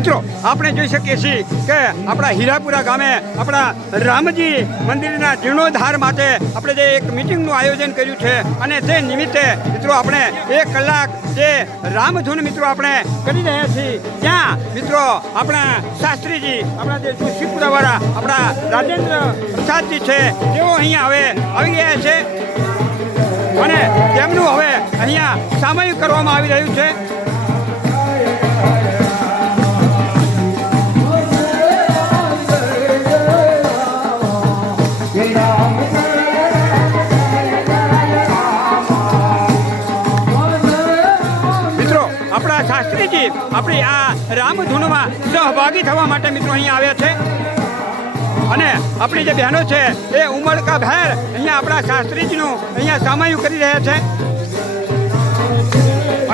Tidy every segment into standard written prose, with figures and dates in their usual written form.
મિત્રો આપણે જોઈ શકીએ છીએ કે આપણા હીરાપુરા ગામે આપણા રામજી મંદિરના જીર્ણોદ્ધાર માટે આપણે જે એક મિટિંગનું આયોજન કર્યું છે અને તે નિમિત્તે મિત્રો આપણે 1 કલાક જે રામધૂન મિત્રો આપણે કરી રહ્યા છીએ ત્યાં મિત્રો આપણા શાસ્ત્રીજી આપણા જે જોશીપુરાવાળા આપણા રાજેન્દ્ર પ્રસાદજી છે તેઓ અહીંયા હવે આવી ગયા છે અને તેમનું હવે અહીંયા સામયિક કરવામાં આવી રહ્યું છે. આપણા શાસ્ત્રીજી આપણી આ રામધૂનમાં સહભાગી થવા માટે મિત્રો અહીંયા આવ્યા છે અને આપણી જે બહેનો છે એ ઉમળકા ભેર અહીંયા આપણા શાસ્ત્રીજીનું અહીંયા સામયિક કરી રહ્યા છે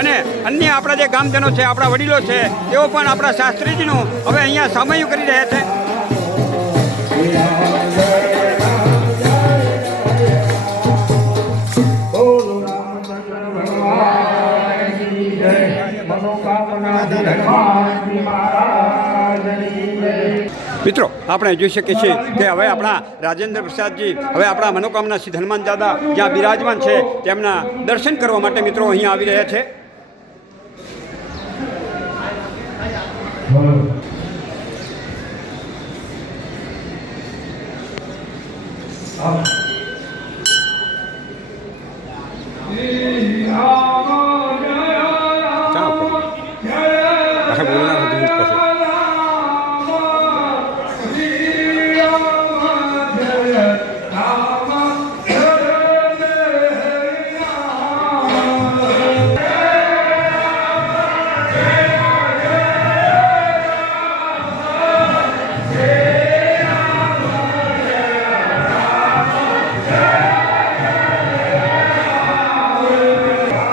અને અન્ય આપણા જે ગામજનો છે આપણા વડીલો છે તેઓ પણ આપણા શાસ્ત્રીજીનું હવે અહીંયા સામયિક કરી રહ્યા છે. મિત્રો આપણે જોઈ શકીએ છીએ કે હવે આપણા રાજેન્દ્ર પ્રસાદજી હવે આપણા મનોકામના સિદ્ધ હનુમાન દાદા જ્યાં બિરાજમાન છે તેમના દર્શન કરવા માટે મિત્રો અહીંયા આવી રહ્યા છે.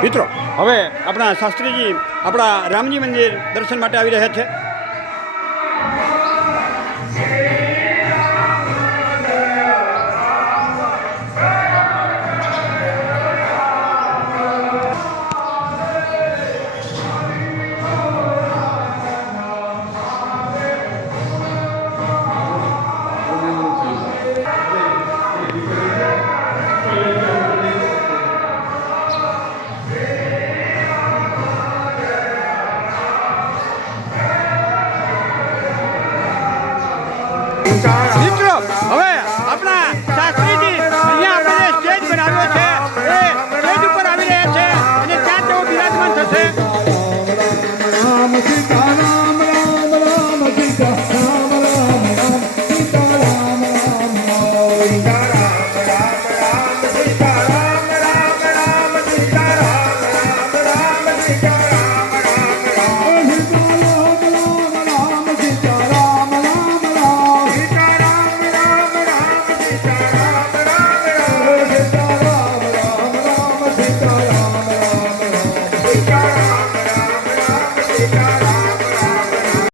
મિત્રો હવે આપણા શાસ્ત્રીજી આપણા રામજી મંદિર દર્શન માટે આવી રહ્યા છે. મિત્રો હવે આપણા શાસ્ત્રીજી અહીંયા આપણે સ્ટેજ બનાવ્યો છે એ સ્ટેજ ઉપર આવી રહ્યા છે અને ત્યાં તેઓ બિરાજમાન થશે.